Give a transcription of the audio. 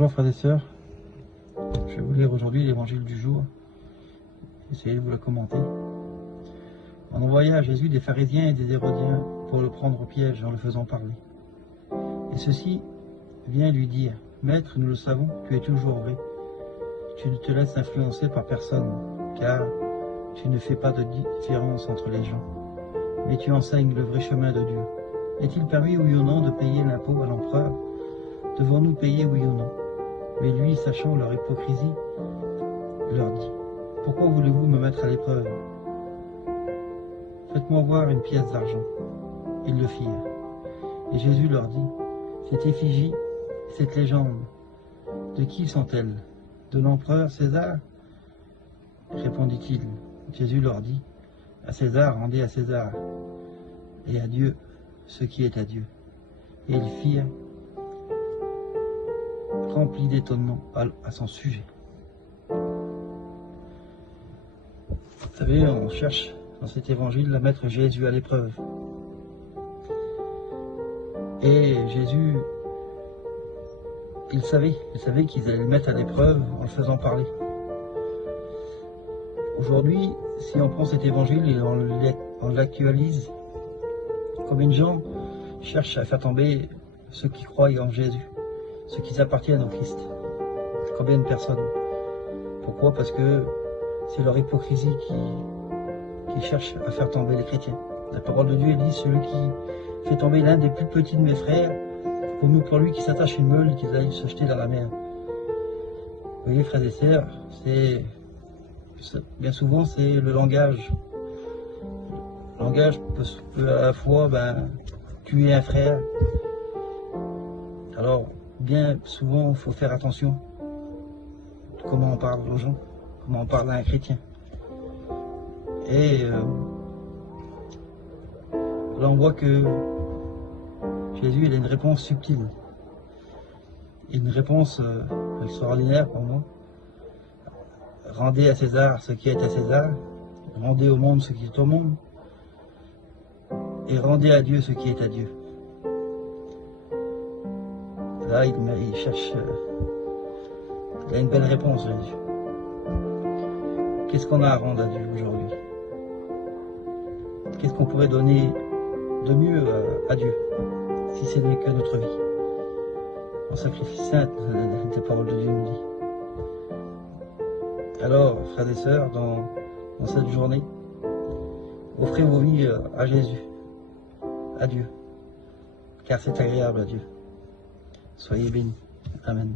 Bonjour frères et sœurs, je vais vous lire aujourd'hui l'évangile du jour. Essayez de vous le commenter. On envoya à Jésus des pharisiens et des hérodiens pour le prendre au piège en le faisant parler. Et ceux-ci viennent lui dire, « Maître, nous le savons, tu es toujours vrai. Tu ne te laisses influencer par personne, car tu ne fais pas de différence entre les gens, mais tu enseignes le vrai chemin de Dieu. Est-il permis, oui ou non, de payer l'impôt à l'empereur? Devons-nous payer, oui ou non? » Mais lui, sachant leur hypocrisie, leur dit, « Pourquoi voulez-vous me mettre à l'épreuve? Faites-moi voir une pièce d'argent. » Ils le firent. Et Jésus leur dit, « Cette effigie, cette légende, de qui sont-elles? De l'empereur César? » Répondit-il. Jésus leur dit, « À César, rendez à César, et à Dieu ce qui est à Dieu. » Et ils firent, remplis d'étonnement à son sujet. Vous savez, on cherche dans cet évangile à mettre Jésus à l'épreuve. Et Jésus, il savait qu'ils allaient le mettre à l'épreuve en le faisant parler. Aujourd'hui, si on prend cet évangile et on l'actualise, combien de gens cherchent à faire tomber ceux qui croient en Jésus, ceux qui appartiennent au Christ? Combien de personnes? Pourquoi? Parce que c'est leur hypocrisie qui cherche à faire tomber les chrétiens. La parole de Dieu dit, celui qui fait tomber l'un des plus petits de mes frères, vaut mieux pour lui qu'il s'attache une meule qu'il aille se jeter dans la mer. Vous voyez, frères et sœurs, bien souvent c'est le langage. Le langage peut à la fois tuer un frère. Alors, bien souvent, il faut faire attention à comment on parle aux gens, comment on parle à un chrétien. Et là, on voit que Jésus, il a une réponse subtile. Une réponse extraordinaire pour moi. Rendez à César ce qui est à César, rendez au monde ce qui est au monde, et rendez à Dieu ce qui est à Dieu. Là, il cherche, il a une belle réponse, Jésus. Qu'est-ce qu'on a à rendre à Dieu aujourd'hui? Qu'est-ce qu'on pourrait donner de mieux à Dieu, si ce n'est que notre vie? En sacrifice saint, la parole de Dieu nous dit. Alors, frères et sœurs, dans cette journée, offrez vos vies à Jésus, à Dieu, car c'est agréable à Dieu. Soyez bénis. Amen.